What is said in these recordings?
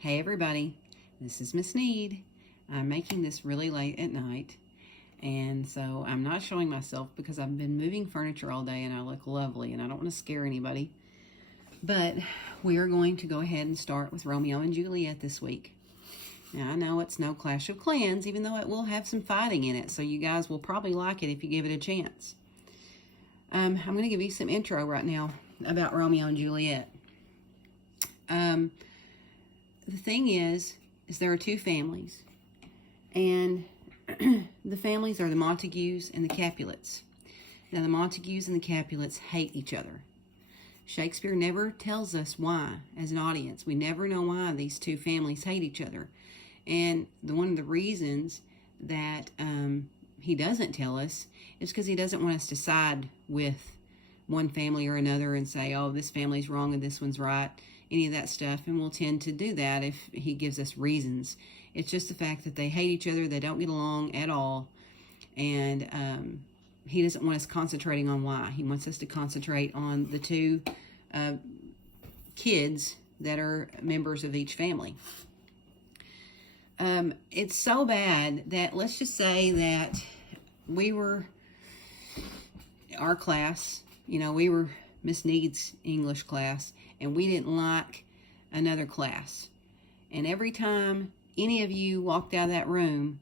Hey everybody, this is Miss Need. I'm making this really late at night, and so I'm not showing myself because I've been moving furniture all day and I look lovely and I don't want to scare anybody. But we are going to go ahead and start with Romeo and Juliet this week. Now I know it's no Clash of Clans, even though it will have some fighting in it, so you guys will probably like it if you give it a chance. I'm going to give you some intro right now about Romeo and Juliet. The thing is there are two families, and the families are the Montagues and the Capulets. Now, the Montagues and the Capulets hate each other. Shakespeare never tells us why, as an audience. We never know why these two families hate each other. And one of the reasons that he doesn't tell us is because he doesn't want us to side with one family or another and say, oh, this family's wrong and this one's right, any of that stuff, and we'll tend to do that if he gives us reasons. It's just the fact that they hate each other, they don't get along at all, and he doesn't want us concentrating on why. He wants us to concentrate on the two kids that are members of each family. It's so bad that, let's just say that our class, we were Miss Need's English class, and we didn't like another class. And every time any of you walked out of that room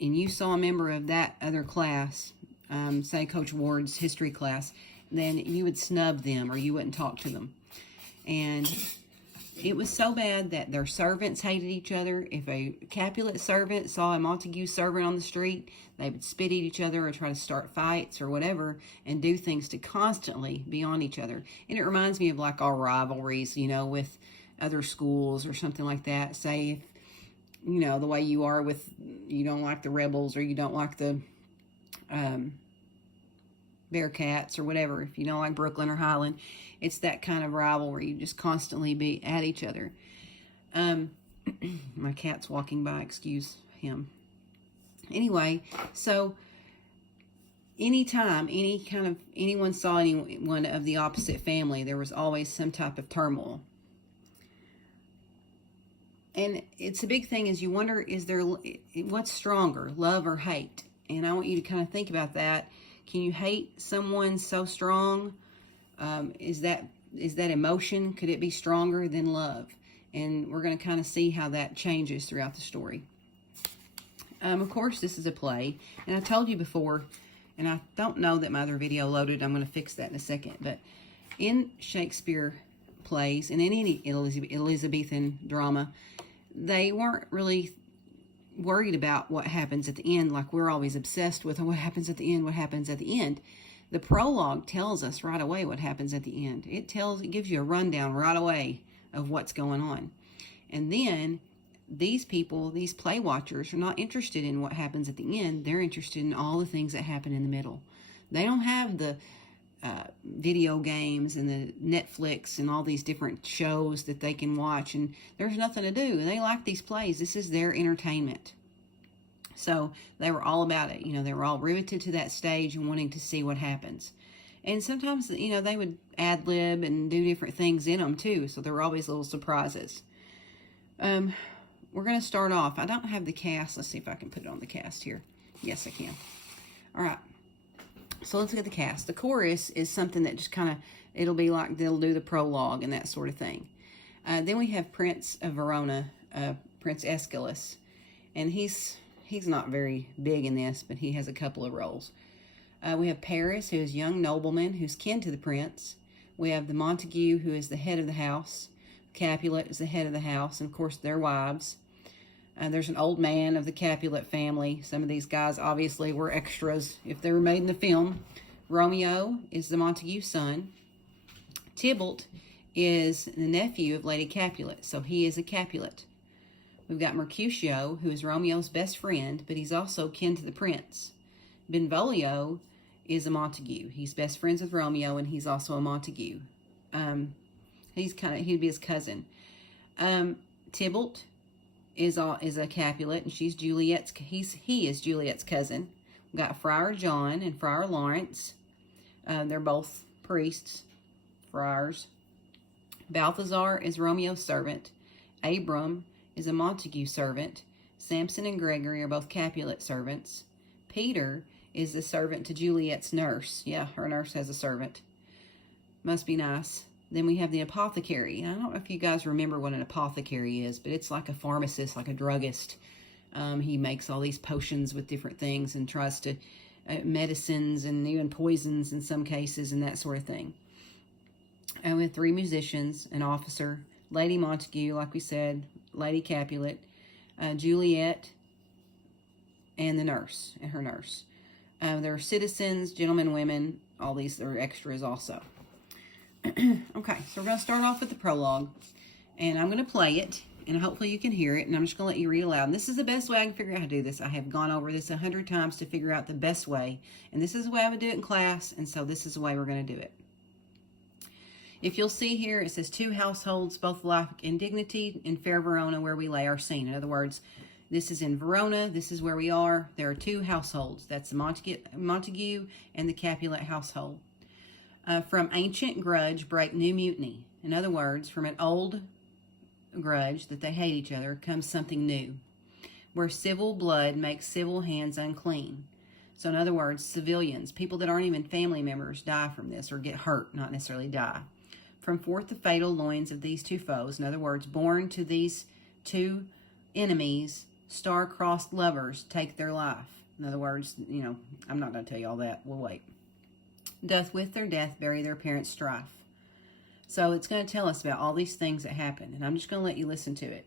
and you saw a member of that other class, say Coach Ward's history class, then you would snub them or you wouldn't talk to them. And it was so bad that their servants hated each other. If a Capulet servant saw a Montague servant on the street, they would spit at each other or try to start fights or whatever and do things to constantly be on each other. And it reminds me of like our rivalries, with other schools or something like that. Say, if, the way you are with, you don't like the Rebels or you don't like the Bearcats or whatever, if you don't like Brooklyn or Highland, it's that kind of rivalry. You just constantly be at each other. My cat's walking by, excuse him. Anyway, so anytime anyone saw anyone of the opposite family, there was always some type of turmoil. And it's a big thing is you wonder, what's stronger, love or hate? And I want you to kind of think about that. Can you hate someone so strong? Is that emotion? Could it be stronger than love? And we're going to kind of see how that changes throughout the story. Of course, this is a play. And I told you before, and I don't know that my other video loaded. I'm going to fix that in a second. But in Shakespeare plays, and in any Elizabethan drama, they weren't really worried about what happens at the end, like we're always obsessed with what happens at the end. The prologue tells us right away what happens at the end. It gives you a rundown right away of what's going on. And then these people, these play watchers, are not interested in what happens at the end. They're interested in all the things that happen in the middle. They don't have the video games and the Netflix and all these different shows that they can watch, and there's nothing to do. They like these plays. This is their entertainment. So they were all about it. They were all riveted to that stage and wanting to see what happens. And sometimes, they would ad-lib and do different things in them too. So there were always little surprises. We're going to start off. I don't have the cast. Let's see if I can put it on the cast here. Yes, I can. All right. So let's look at the cast. The chorus is something that just kind of, it'll be like they'll do the prologue and that sort of thing. Then we have Prince of Verona, Prince Aeschylus. And he's not very big in this, but he has a couple of roles. We have Paris, who is a young nobleman who's kin to the prince. We have the Montague, who is the head of the house. Capulet is the head of the house, and of course their wives. There's an old man of the Capulet family. Some of these guys obviously were extras if they were made in the film. Romeo is the Montague's son. Tybalt is the nephew of Lady Capulet, so he is a Capulet. We've got Mercutio, who is Romeo's best friend, but he's also kin to the prince. Benvolio is a Montague. He's best friends with Romeo, and he's also a Montague. He'd be his cousin. Tybalt is a Capulet, and she's Juliet's. He is Juliet's cousin. We've got Friar John and Friar Lawrence. They're both priests, friars. Balthazar is Romeo's servant. Abram is a Montague servant. Samson and Gregory are both Capulet servants. Peter is the servant to Juliet's nurse. Yeah, her nurse has a servant. Must be nice. Then we have the apothecary. I don't know if you guys remember what an apothecary is, but it's like a pharmacist, like a druggist. He makes all these potions with different things and tries to, medicines and even poisons in some cases and that sort of thing. And we have 3 musicians, an officer, Lady Montague, like we said, Lady Capulet, Juliet, and the nurse, and her nurse. There are citizens, gentlemen, women, all these are extras also. Okay, so we're going to start off with the prologue, and I'm going to play it, and hopefully you can hear it, and I'm just going to let you read aloud. And this is the best way I can figure out how to do this. I have gone over this 100 times to figure out the best way, and this is the way I would do it in class, and so this is the way we're going to do it. If you'll see here, it says 2 households, both life and dignity, in fair Verona, where we lay our scene. In other words, this is in Verona. This is where we are. There are 2 households. That's the Montague and the Capulet household. From ancient grudge break new mutiny. In other words, from an old grudge that they hate each other comes something new. Where civil blood makes civil hands unclean. So in other words, civilians, people that aren't even family members, die from this or get hurt, not necessarily die. From forth the fatal loins of these 2 foes, in other words, born to these 2 enemies, star-crossed lovers take their life. In other words, I'm not going to tell you all that. We'll wait. Doth with their death bury their parents' strife. So it's going to tell us about all these things that happen, and I'm just going to let you listen to it.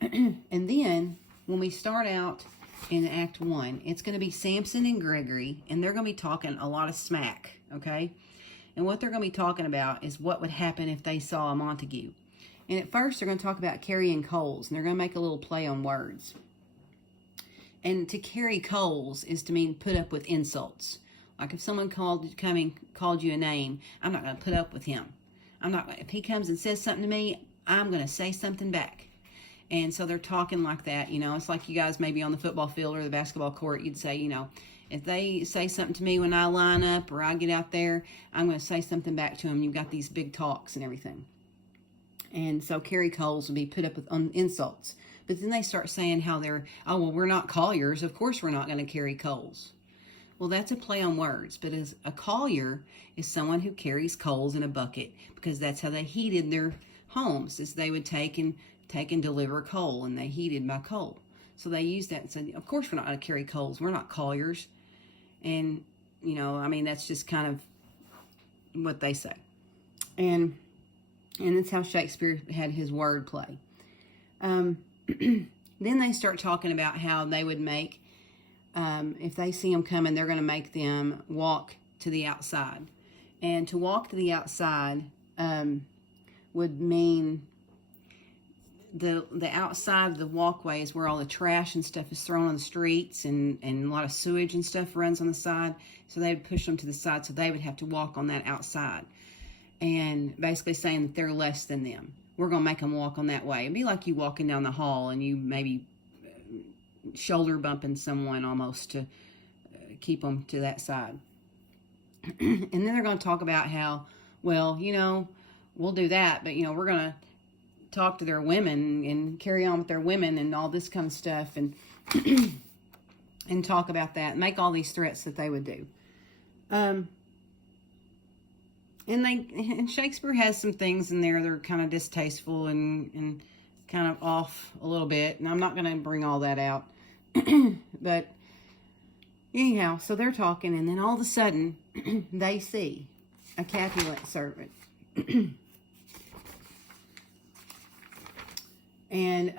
And then, when we start out in Act 1, it's going to be Samson and Gregory, and they're going to be talking a lot of smack, okay? And what they're going to be talking about is what would happen if they saw a Montague. And at first, they're going to talk about carrying coals, and they're going to make a little play on words. And to carry coals is to mean put up with insults. Like if someone called you a name, I'm not going to put up with him. If he comes and says something to me, I'm going to say something back. And so they're talking like that, It's like you guys maybe on the football field or the basketball court, you'd say, if they say something to me when I line up or I get out there, I'm going to say something back to them. You've got these big talks and everything. And so carry coals would be put up with insults. But then they start saying how we're not colliers. Of course we're not going to carry coals. Well, that's a play on words. But as a collier is someone who carries coals in a bucket, because that's how they heated their homes, is they would take and deliver coal, and they heated by coal. So they used that and said, of course we're not going to carry coals. We're not colliers. And, that's just kind of what they say. And that's how Shakespeare had his word play. Then they start talking about how they would make, if they see them coming, they're going to make them walk to the outside. And to walk to the outside would mean the outside of the walkway is where all the trash and stuff is thrown on the streets, and a lot of sewage and stuff runs on the side. So they would push them to the side, so they would have to walk on that outside. And basically saying that they're less than them. We're going to make them walk on that way. It'd be like you walking down the hall and you maybe shoulder bumping someone almost to keep them to that side. And then they're going to talk about how, we'll do that, but, we're going to talk to their women and carry on with their women and all this kind of stuff and and talk about that, make all these threats that they would do. And Shakespeare has some things in there that are kind of distasteful and kind of off a little bit, and I'm not going to bring all that out. But anyhow, so they're talking, and then all of a sudden, they see a Capulet servant. And,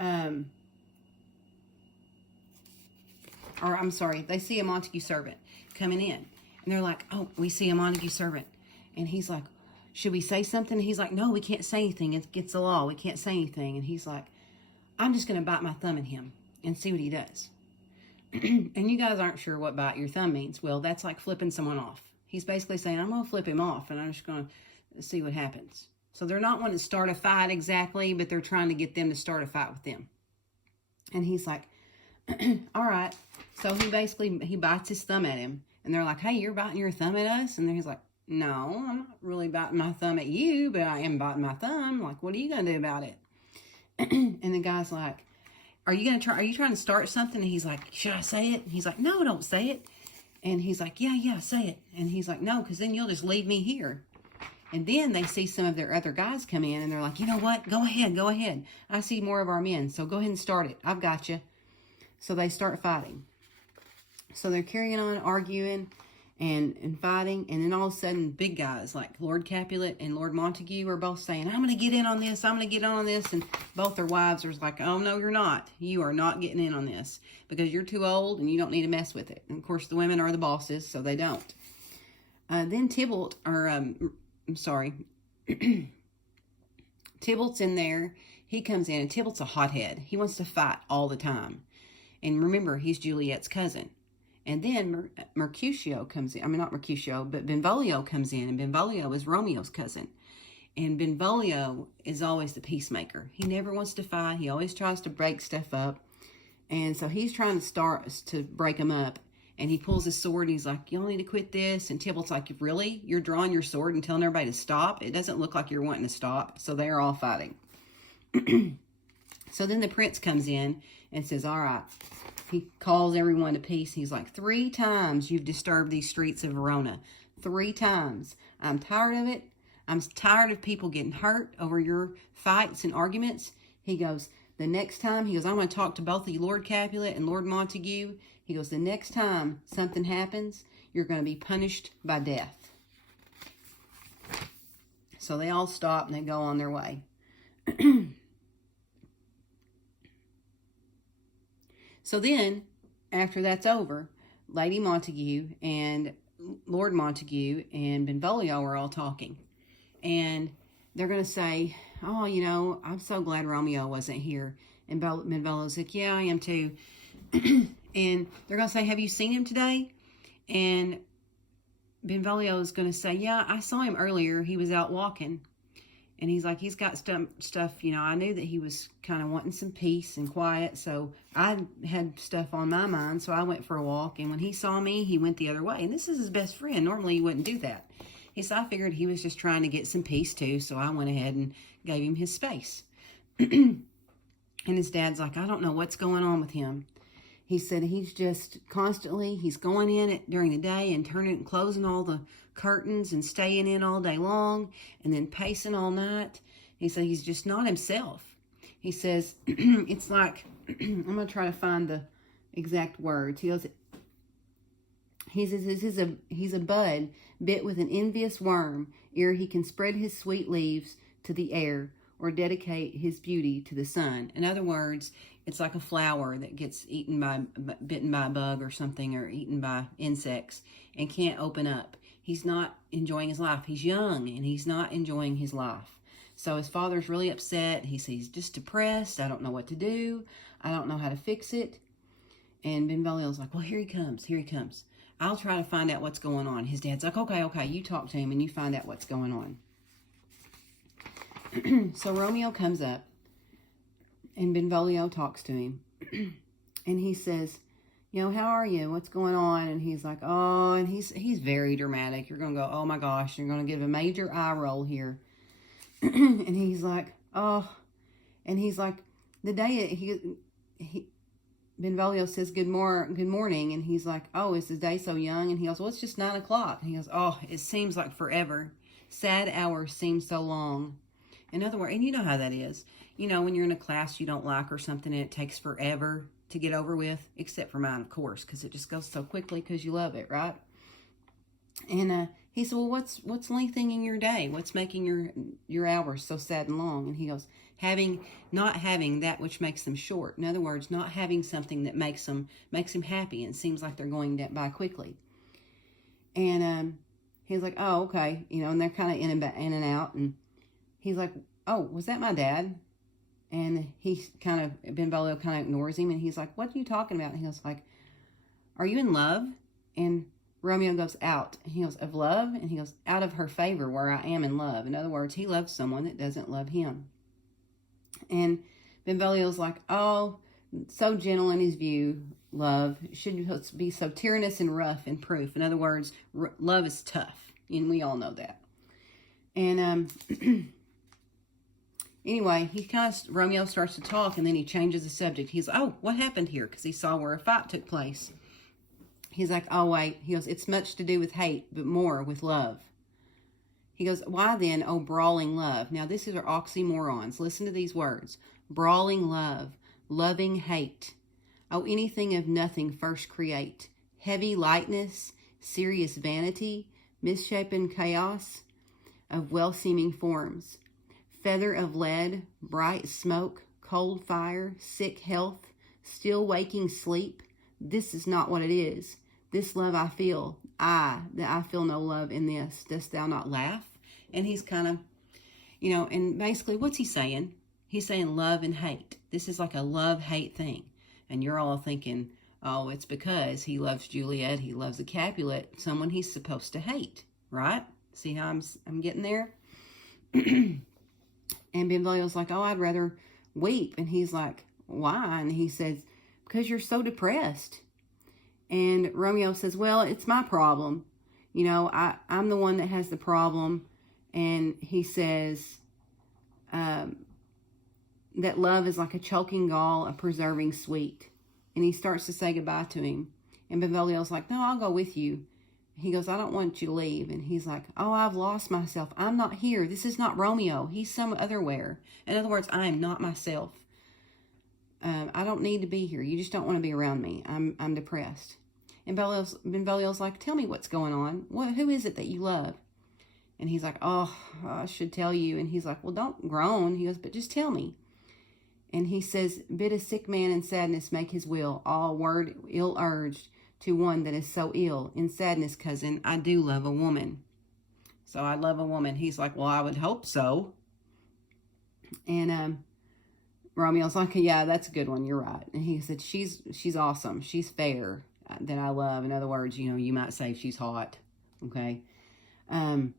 they see a Montague servant coming in. And they're like, oh, we see a Montague servant. And he's like, should we say something? And he's like, no, we can't say anything. It's against the law. We can't say anything. And he's like, I'm just going to bite my thumb in him and see what he does. And you guys aren't sure what bite your thumb means. Well, that's like flipping someone off. He's basically saying, I'm going to flip him off, and I'm just going to see what happens. So they're not wanting to start a fight exactly, but they're trying to get them to start a fight with them. And he's like, all right. So he bites his thumb at him. And they're like, hey, you're biting your thumb at us? And then he's like, no, I'm not really biting my thumb at you, but I am biting my thumb. Like, what are you going to do about it? And the guy's like, are you trying to start something? And he's like, should I say it? And he's like, no, don't say it. And he's like, yeah, say it. And he's like, no, because then you'll just leave me here. And then they see some of their other guys come in, and they're like, you know what? Go ahead. I see more of our men, so go ahead and start it. I've got you. So they start fighting. So they're carrying on, arguing and fighting. And then all of a sudden, big guys like Lord Capulet and Lord Montague are both saying, I'm going to get in on this. I'm going to get on this. And both their wives are like, oh, no, you're not. You are not getting in on this because you're too old and you don't need to mess with it. And, of course, the women are the bosses, so they don't. Then Tybalt, Tybalt's in there. He comes in, and Tybalt's a hothead. He wants to fight all the time. And remember, he's Juliet's cousin. And then Mercutio comes in. I mean, not Mercutio, but Benvolio comes in. And Benvolio is Romeo's cousin. And Benvolio is always the peacemaker. He never wants to fight. He always tries to break stuff up. And so he's trying to break them up. And he pulls his sword, and he's like, y'all need to quit this. And Tybalt's like, really? You're drawing your sword and telling everybody to stop? It doesn't look like you're wanting to stop. So they're all fighting. So then the prince comes in and says, all right. He calls everyone to peace. He's like, 3 times you've disturbed these streets of Verona. 3 times. I'm tired of it. I'm tired of people getting hurt over your fights and arguments. He goes, the next time, I'm going to talk to both of you, Lord Capulet and Lord Montague. He goes, the next time something happens, you're going to be punished by death. So they all stop and they go on their way. So then, after that's over, Lady Montague and Lord Montague and Benvolio are all talking. And they're going to say, oh, I'm so glad Romeo wasn't here. And Benvolio's like, yeah, I am too. And they're going to say, have you seen him today? And Benvolio is going to say, yeah, I saw him earlier. He was out walking. And he's like, he's got stuff, I knew that he was kind of wanting some peace and quiet. So I had stuff on my mind. So I went for a walk. And when he saw me, he went the other way. And this is his best friend. Normally he wouldn't do that. So I figured he was just trying to get some peace too. So I went ahead and gave him his space. And his dad's like, I don't know what's going on with him. He said he's just constantly, he's going in it during the day and turning and closing all the curtains and staying in all day long and then pacing all night. He said he's just not himself. He says, it's like, I'm going to try to find the exact words. He says, he's a bud bit with an envious worm, ere he can spread his sweet leaves to the air or dedicate his beauty to the sun. In other words, it's like a flower that gets bitten by a bug or something, or eaten by insects and can't open up. He's not enjoying his life. He's young and he's not enjoying his life. So his father's really upset. He says he's just depressed. I don't know what to do. I don't know how to fix it. And Benvolio's like, well, here he comes. I'll try to find out what's going on. His dad's like, okay, you talk to him and you find out what's going on. So Romeo comes up and Benvolio talks to him. And he says, how are you? What's going on? And he's like, oh, and he's very dramatic. You're going to go, oh my gosh, you're going to give a major eye roll here. And he's like, oh, and he's like, the day Benvolio says, good morning. And he's like, oh, is the day so young? And he goes, well, it's just 9 o'clock. And he goes, oh, it seems like forever. Sad hours seem so long. In other words, and you know how that is. When you're in a class you don't like or something and it takes forever to get over with, except for mine, of course, because it just goes so quickly because you love it, right? And he said, well, what's lengthening your day? What's making your hours so sad and long? And he goes, not having that which makes them short. In other words, not having something that makes them happy and seems like they're going by quickly. And he's like, oh, okay, and they're kind of in and out, and he's like, oh, was that my dad? And Benvolio kind of ignores him, and he's like, what are you talking about? And he goes like, are you in love? And Romeo goes, out. And he goes, of love? And he goes, out of her favor, where I am in love. In other words, he loves someone that doesn't love him. And Benvolio's like, oh, so gentle in his view, love should be so tyrannous and rough in proof. In other words, love is tough, and we all know that. And Anyway, Romeo starts to talk, and then he changes the subject. He's, oh, what happened here? Because he saw where a fight took place. He's like, oh, wait. He goes, it's much to do with hate, but more with love. He goes, why then, oh, brawling love? Now, these are oxymorons. Listen to these words. Brawling love, loving hate. Oh, anything of nothing first create. Heavy lightness, serious vanity, misshapen chaos of well-seeming forms. Feather of lead, bright smoke, cold fire, sick health, still waking sleep. This is not what it is. This love I feel, that I feel no love in this. Dost thou not laugh? And he's kind of, and basically what's he saying? He's saying love and hate. This is like a love-hate thing. And you're all thinking, oh, it's because he loves Juliet, he loves the Capulet, someone he's supposed to hate, right? See how I'm getting there? And Benvolio's like, oh, I'd rather weep. And he's like, why? And he says, because you're so depressed. And Romeo says, well, it's my problem. I'm the one that has the problem. And he says that love is like a choking gall, a preserving sweet. And he starts to say goodbye to him. And Benvolio's like, no, I'll go with you. He goes, I don't want you to leave. And he's like, oh, I've lost myself. I'm not here. This is not Romeo. He's some otherwhere. In other words, I am not myself. I don't need to be here. You just don't want to be around me. I'm depressed. And Benvolio's like, tell me what's going on. Who is it that you love? And he's like, oh, I should tell you. And he's like, well, don't groan. He goes, but just tell me. And he says, bid a sick man in sadness make his will, all word ill-urged to one that is so ill. In sadness, cousin, I do love a woman. So I love a woman. He's like, well, I would hope so. And Romeo's like, yeah, that's a good one. You're right. And he said, she's awesome. She's fair, that I love. In other words, you might say she's hot. Okay. And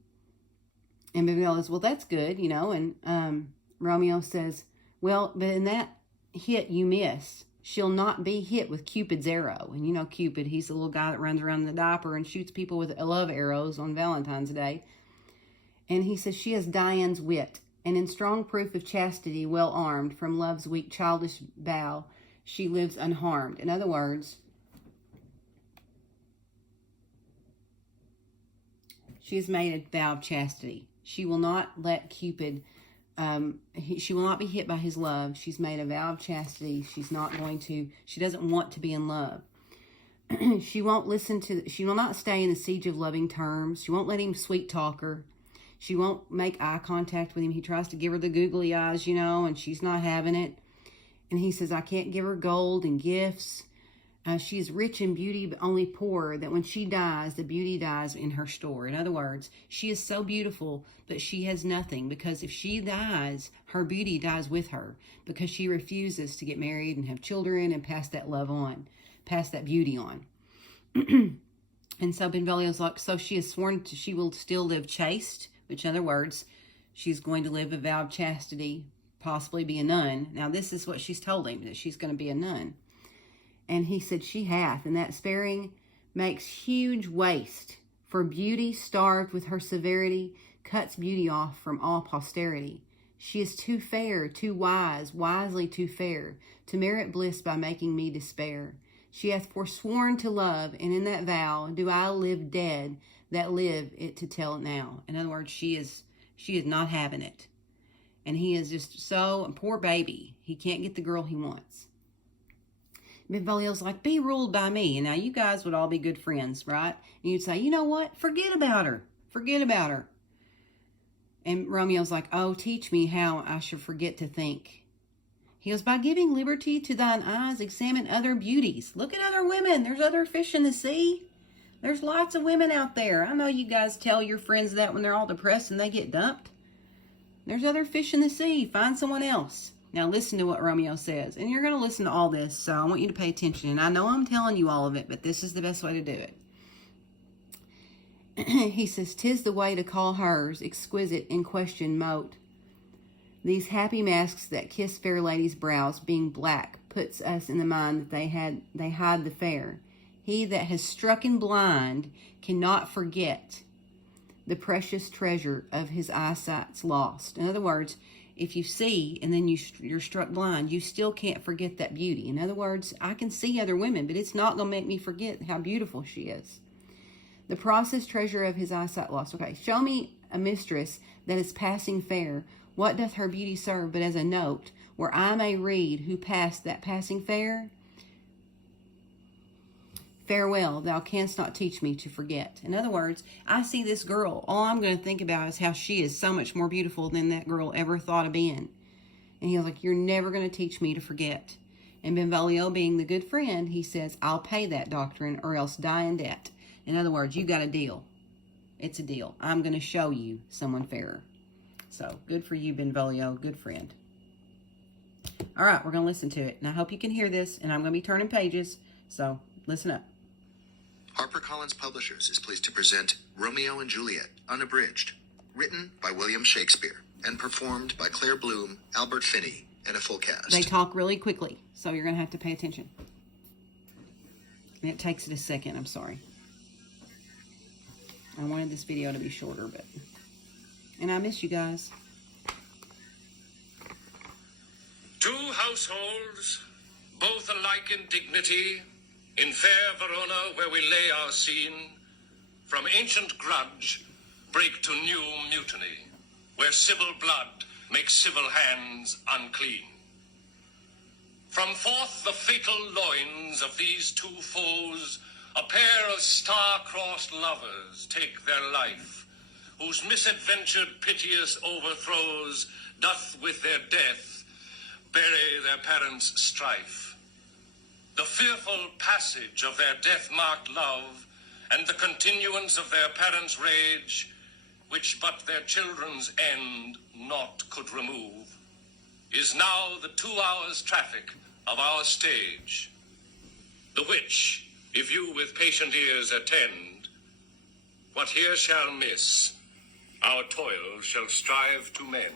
Benvolio says, well, that's good, And Romeo says, well, but in that hit you miss. She'll not be hit with Cupid's arrow. And Cupid, he's the little guy that runs around in the diaper and shoots people with love arrows on Valentine's Day. And he says, she has Diane's wit, and in strong proof of chastity, well armed, from love's weak childish bow, she lives unharmed. In other words, she has made a vow of chastity. She will not let Cupid... she will not be hit by his love. She's made a vow of chastity. She doesn't want to be in love. She will not stay in the siege of loving terms. She won't let him sweet talk her. She won't make eye contact with him. He tries to give her the googly eyes, and she's not having it. And he says, I can't give her gold and gifts. She is rich in beauty, but only poor, that when she dies, the beauty dies in her store. In other words, she is so beautiful, but she has nothing, because if she dies, her beauty dies with her, because she refuses to get married and have children and pass that love on, pass that beauty on. And so Benvolio's like, so she has sworn she will still live chaste, which in other words, she's going to live a vow of chastity, possibly be a nun. Now this is what she's told him, that she's going to be a nun. And he said, she hath, and that sparing makes huge waste. For beauty, starved with her severity, cuts beauty off from all posterity. She is too fair, too wise, wisely too fair, to merit bliss by making me despair. She hath forsworn to love, and in that vow do I live dead, that live it to tell it now. In other words, she is not having it. And he is just so, poor baby, he can't get the girl he wants. Benvolio's like, be ruled by me. And now you guys would all be good friends, right? And you'd say, you know what? Forget about her. Forget about her. And Romeo's like, oh, teach me how I should forget to think. He goes, by giving liberty to thine eyes, examine other beauties. Look at other women. There's other fish in the sea. There's lots of women out there. I know you guys tell your friends that when they're all depressed and they get dumped. There's other fish in the sea. Find someone else. Now listen to what Romeo says. And you're going to listen to all this, so I want you to pay attention. And I know I'm telling you all of it, but this is the best way to do it. He says, 'tis the way to call hers, exquisite in question mote. These happy masks that kiss fair ladies' brows, being black, puts us in the mind that they hide the fair. He that has strucken blind cannot forget the precious treasure of his eyesight's lost. In other words, if you see and then you're struck blind, you still can't forget that beauty. In other words, I can see other women, but it's not going to make me forget how beautiful she is. The process treasure of his eyesight lost. Okay, show me a mistress that is passing fair. What doth her beauty serve but as a note, where I may read who passed that passing fair? Farewell, thou canst not teach me to forget. In other words, I see this girl. All I'm going to think about is how she is so much more beautiful than that girl ever thought of being. And he was like, you're never going to teach me to forget. And Benvolio, being the good friend, he says, I'll pay that doctrine or else die in debt. In other words, you got a deal. It's a deal. I'm going to show you someone fairer. So, good for you, Benvolio. Good friend. All right, we're going to listen to it. And I hope you can hear this. And I'm going to be turning pages. So, listen up. HarperCollins Publishers is pleased to present Romeo and Juliet, Unabridged, written by William Shakespeare and performed by Claire Bloom, Albert Finney, and a full cast. They talk really quickly, so you're going to have to pay attention. And it takes it a second, I'm sorry. I wanted this video to be shorter, but... And I miss you guys. Two households, both alike in dignity, in fair Verona, where we lay our scene, from ancient grudge break to new mutiny, where civil blood makes civil hands unclean. From forth the fatal loins of these two foes, a pair of star-crossed lovers take their life, whose misadventured piteous overthrows doth with their death bury their parents' strife. The fearful passage of their death-marked love, and the continuance of their parents' rage, which but their children's end naught could remove, is now the 2 hours' traffic of our stage, the which, if you with patient ears attend, what here shall miss, our toil shall strive to mend.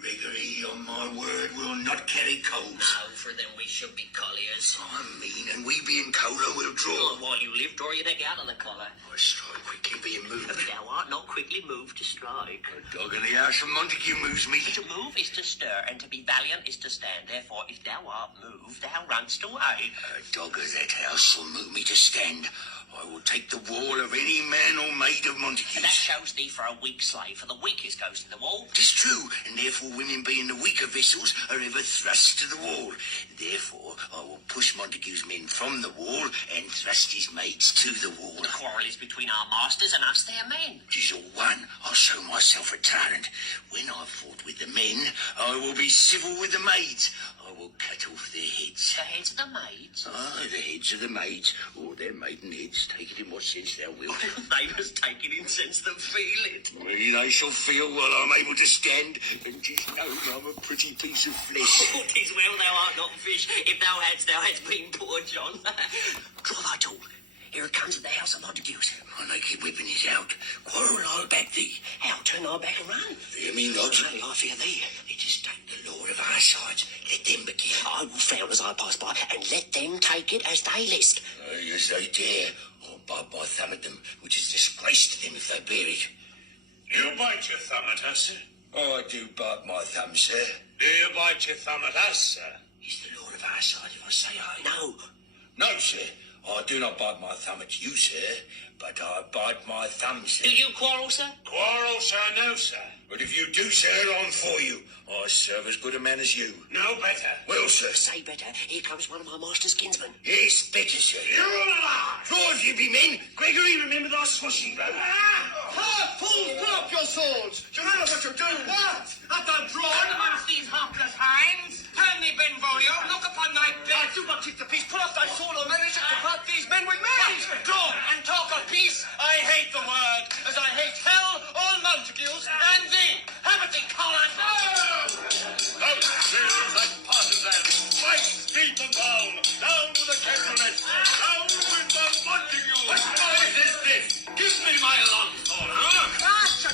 Gregory, on my word, we'll not carry coals. No, for then we should be colliers. I mean, and we being colder, we'll draw. Oh, while you live, draw your neck out of the collar. I strike quickly being moved. Thou art not quickly moved to strike. A dog in the house of Montague moves me. To move is to stir, and to be valiant is to stand. Therefore, if thou art moved, thou runst away. A dog of that house will move me to stand. I will take the wall of any man or maid of Montague's. That shows thee for a weak slave, for the weakest goes to the wall. 'Tis true, and therefore women being the weaker vessels are ever thrust to the wall. Therefore, I will push Montague's men from the wall and thrust his maids to the wall. The quarrel is between our masters and us their men. 'Tis all one. I'll show myself a tyrant. When I've fought with the men, I will be civil with the maids. I will cut off their heads. The heads of the maids. Ah, the heads of the maids, or their maiden heads, take it in what sense thou wilt. They must take it in sense that feel it. We they shall feel while I'm able to stand, and 'tis known I'm a pretty piece of flesh. Oh, 'tis well thou art not fish. If thou hadst been poor John. Draw thy tool. Here it comes at the house of Montague's. My naked weapon is out. Quarrel, I'll back thee. How turn thy back and run? Fear me not. Nay, I fear thee. It is take the law of our sides. Let them begin. I will frown as I pass by, and let them take it as they list. As they dare, I'll bite my thumb at them, which is disgrace to them if they bear it. You bite your thumb at us, sir? I do bite my thumb, sir. Do you bite your thumb at us, sir? Is the law of our side if I say aye? No. No, sir. I do not bite my thumb at you, sir, but I bite my thumb, sir. Do you quarrel, sir? Quarrel, sir? No, sir. But if you do, sir, I'm for you. I serve as good a man as you. No better. Well, sir. Say better, here comes one of my master's kinsmen. Yes, better, sir. You lie! Draw if you be men. Gregory, remember thy swashing brother. Fools, put up your swords! Do you know what you're doing? What? At the drawn amongst these harmless hinds? Turn thee, Benvolio, look upon thy death! Do not keep the peace. Put off thy sword or manage to part these men with me! Draw and talk of peace. I hate the word, as I hate hell, all Montagues, and thee. Have it thee, collared! Out, sirs and partisans, fight deep and down, down to the Capulet, down with the Montague! What is this? Give me my long sword, huh?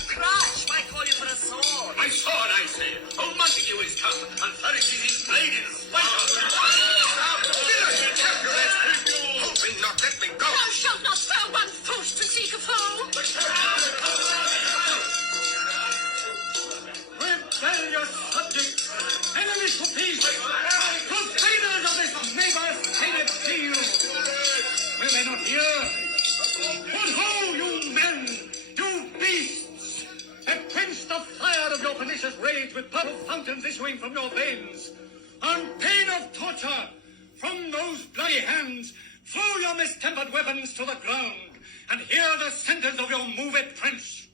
Crash! Why call you for a sword? My sword, I say. Old Montague is come, and flourishes his blade in spite of me. Capulet, if you hoping not let me go. Thou shalt not throw one foot to seek a foe. rebellious subjects, enemies to peace, profaners of this neighbor's hated steel. Will they not hear? What ho, you men, you beasts, that quench the fire of your pernicious rage with purple fountains issuing from your veins. On pain of torture, from those bloody hands, throw your mistempered weapons to the ground, and hear the sentence of your moved prince.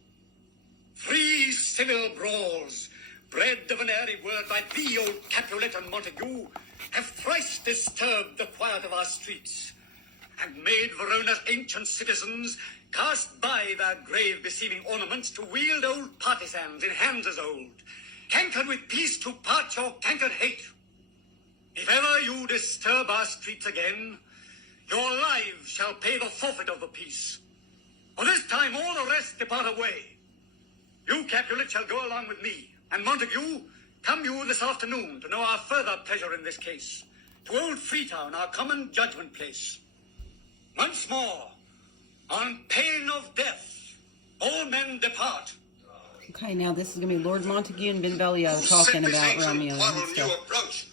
3 civil brawls, bred of an airy word by thee, old Capulet and Montague, have thrice disturbed the quiet of our streets, and made Verona's ancient citizens cast by their grave beseeming ornaments to wield old partisans in hands as old, cankered with peace to part your cankered hate. If ever you disturb our streets again, your lives shall pay the forfeit of the peace. For this time all the rest depart away. You, Capulet, shall go along with me, and Montague, come you this afternoon to know our further pleasure in this case, to old Freetown, our common judgment place. Once more, on pain of death, all men depart. Okay, now this is going to be Lord Montague and Benvolio talking about Romeo and stuff. Approach.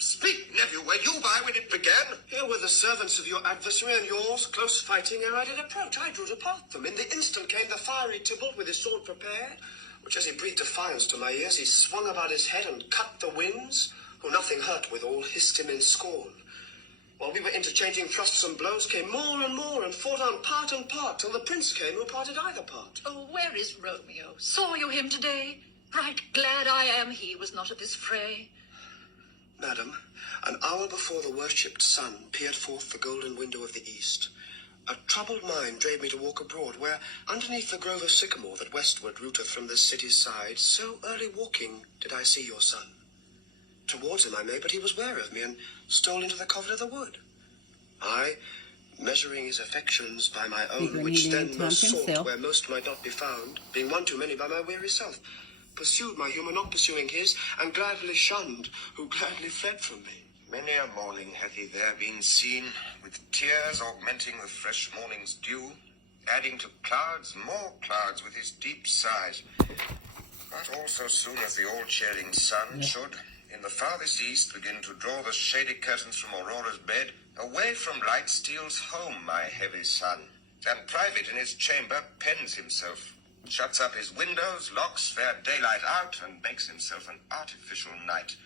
Speak, nephew, were you by when it began? Here were the servants of your adversary and yours, close fighting ere I did approach. I drew to part them. In the instant came the fiery Tybalt with his sword prepared, which as he breathed defiance to my ears, he swung about his head and cut the winds, who nothing hurt withal hissed him in scorn. While we were interchanging thrusts and blows, came more and fought on part and part, till the prince came who parted either part. Oh, where is Romeo? Saw you him today? Right glad I am he was not of this fray. Madam, an hour before the worshipped sun peered forth the golden window of the east, a troubled mind drave me to walk abroad, where, underneath the grove of sycamore that westward rooteth from this city's side, so early walking did I see your son. Towards him I made, but he was ware of me, and stole into the covert of the wood. I, measuring his affections by my own, which then most sought where most might not be found, being one too many by my weary self, pursued my humour, not pursuing his, and gladly shunned, who gladly fled from me. Many a morning hath he there been seen, with tears augmenting the fresh morning's dew, adding to clouds more clouds with his deep sighs. But also soon as the all-cheering sun should, in the farthest east, begin to draw the shady curtains from Aurora's bed, away from light steals home my heavy son, and private in his chamber pens himself, shuts up his windows, locks fair daylight out, and makes himself an artificial night.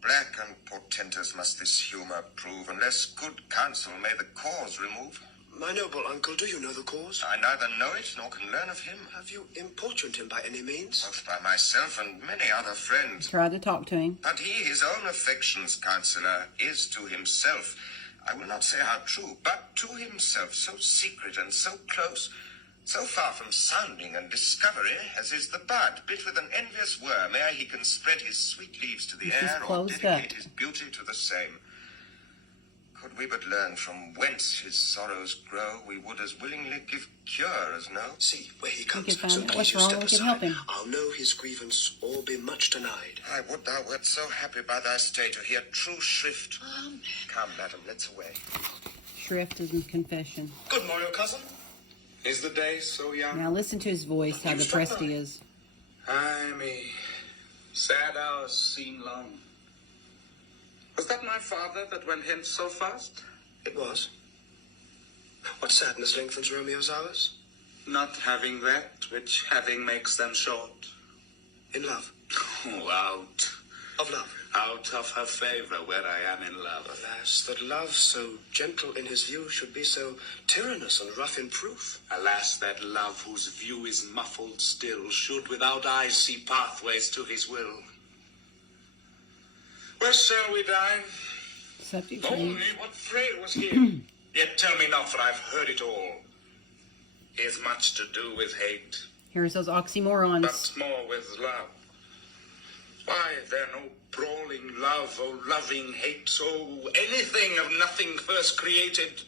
Black and portentous must this humour prove, unless good counsel may the cause remove. My noble uncle, do you know the cause? I neither know it, nor can learn of him. Have you importuned him by any means? Both by myself and many other friends. Try to talk to him. But he, his own affections' counsellor, is to himself, I will not say how true, but to himself so secret and so close, so far from sounding and discovery, as is the bud, bit with an envious worm, ere he can spread his sweet leaves to the air, or dedicate his beauty to the same. Could we but learn from whence his sorrows grow, we would as willingly give cure as know. See, where he comes, find so out please what's you wrong, step we can aside. help him. I'll know his grievance, or be much denied. I would thou wert so happy by thy stay to hear true shrift. Come, madam, let's away. Shrift is in confession. Good morrow, cousin. Is the day so young? Now listen to his voice, how depressed he is. Ay me, sad hours seem long. Was that my father that went hence so fast? It was. What sadness lengthens Romeo's hours? Not having that which having makes them short. In love. Oh, out. Of love. Out of her favour where I am in love. Alas, that love, so gentle in his view, should be so tyrannous and rough in proof. Alas, that love whose view is muffled still should without eyes see pathways to his will. Where shall we dine? Subject Only change. what frail was here. Yet tell me not, for I've heard it all. Is much to do with hate, Here's those oxymorons. but more with love. Why, there no brawling love, or loving hate, oh, anything of nothing first created.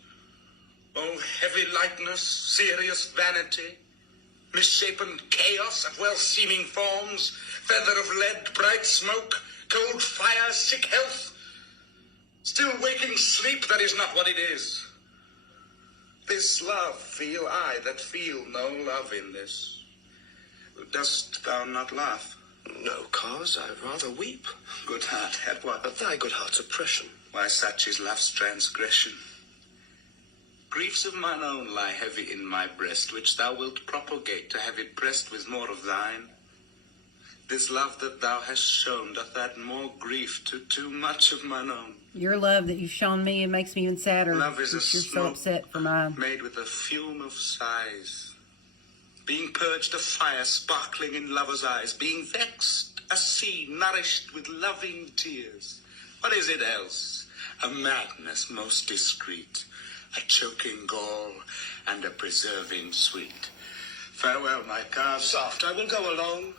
Oh, heavy lightness, serious vanity, misshapen chaos of well-seeming forms, feather of lead, bright smoke, cold fire, sick health, still waking sleep that is not what it is. This love feel I that feel no love in this. Dost thou not laugh? No cause, I rather weep. Good heart, at what? At thy good heart's oppression. Why, such is love's transgression. Griefs of mine own lie heavy in my breast, which thou wilt propagate to have it pressed with more of thine. This love that thou hast shown doth add more grief to too much of mine own. Your love that you've shown me, it makes me even sadder. Love is a You're so smoke upset for mine. made with a fume of sighs, being purged of fire sparkling in lovers' eyes, being vexed, a sea nourished with loving tears. What is it else? A madness most discreet, a choking gall, and a preserving sweet. Farewell, my calf. Soft, I will go alone.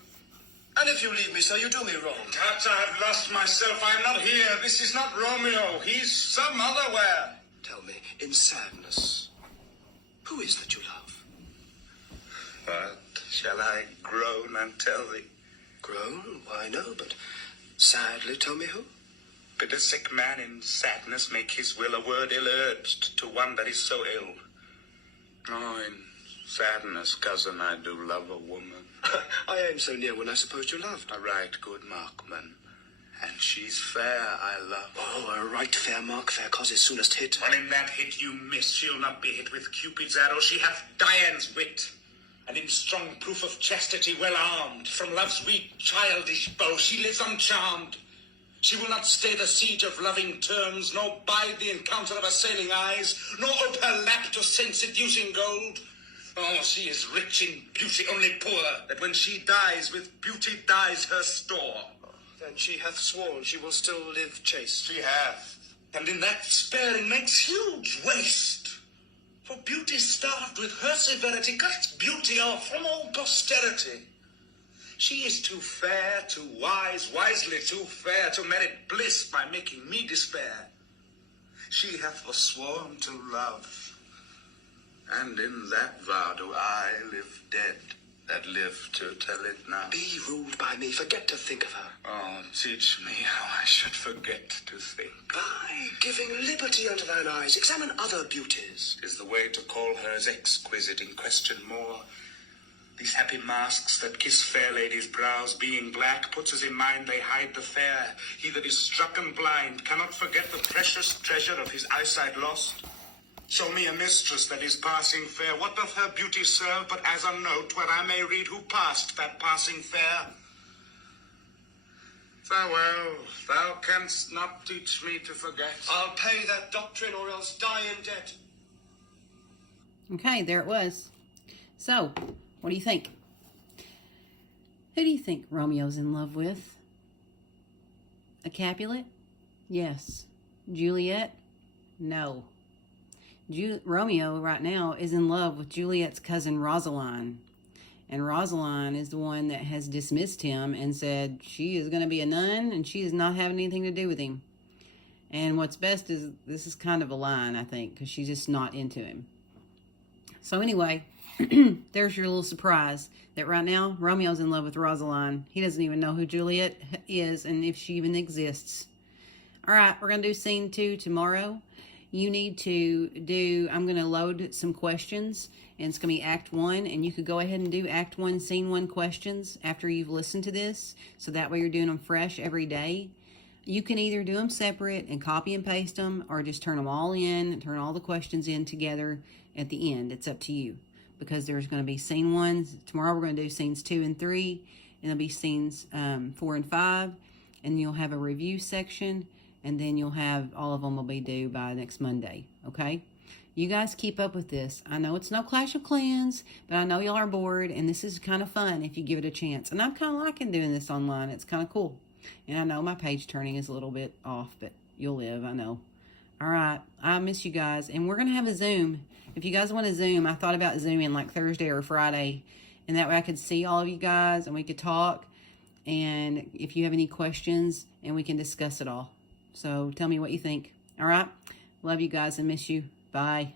And if you leave me, sir, you do me wrong. Perhaps I have lost myself. I am not here. This is not Romeo. He's some otherwhere. Tell me, in sadness, who is that you love? What shall I groan and tell thee? Groan? Why, no, but sadly tell me who? Bid a sick man in sadness make his will, a word ill-urged to one that is so ill. Oh, in sadness, cousin, I do love a woman. I aim so near when I supposed you loved. A right good markman, and she's fair, I love. Oh, a right fair mark, fair cause is soonest hit. But in that hit you miss, she'll not be hit with Cupid's arrow. She hath Dian's wit, and in strong proof of chastity well armed. From love's weak childish bow she lives uncharmed. She will not stay the siege of loving terms, nor bide the encounter of assailing eyes, nor ope her lap to sense-seducing gold. Oh, she is rich in beauty, only poor, that when she dies, with beauty dies her store. Then she hath sworn she will still live chaste. She hath, and in that sparing makes huge waste. For beauty starved with her severity cuts beauty off from all posterity. She is too fair, too wise, wisely too fair to merit bliss by making me despair. She hath forsworn to love, and in that vow do I live dead, that live to tell it now. Be ruled by me, forget to think of her. Oh, teach me how I should forget to think. By giving liberty unto thine eyes, examine other beauties. 'Tis the way to call hers exquisite in question more. These happy masks that kiss fair ladies' brows, being black, puts us in mind they hide the fair. He that is strucken blind cannot forget the precious treasure of his eyesight lost. Show me a mistress that is passing fair. What doth her beauty serve but as a note where I may read who passed that passing fair? Farewell, thou canst not teach me to forget. I'll pay that doctrine or else die in debt. Okay, there it was. So, what do you think? Who do you think Romeo's in love with? A Capulet? Yes. Juliet? No. Romeo right now is in love with Juliet's cousin Rosaline. And Rosaline is the one that has dismissed him and said she is going to be a nun and she is not having anything to do with him. And what's best is this is kind of a line, I think, because she's just not into him. So anyway, there's your little surprise that right now Romeo's in love with Rosaline. He doesn't even know who Juliet is and if she even exists. All right, we're going to do scene 2 tomorrow. You need to do, I'm going to load some questions, and it's going to be Act 1, and you could go ahead and do Act 1, Scene 1 questions after you've listened to this, so that way you're doing them fresh every day. You can either do them separate and copy and paste them, or just turn them all in, and turn all the questions in together at the end. It's up to you, because there's going to be Scene 1. Tomorrow we're going to do Scenes 2 and 3, and there'll be Scenes 4 and 5, and you'll have a review section, and then you'll have, all of them will be due by next Monday, okay? You guys keep up with this. I know it's no Clash of Clans, but I know y'all are bored, and this is kind of fun if you give it a chance. And I'm kind of liking doing this online. It's kind of cool. And I know my page turning is a little bit off, but you'll live, I know. All right, I miss you guys, and we're going to have a Zoom. If you guys want to Zoom, I thought about Zooming like Thursday or Friday, and that way I could see all of you guys, and we could talk, and if you have any questions, and we can discuss it all. So tell me what you think. All right. Love you guys and miss you. Bye.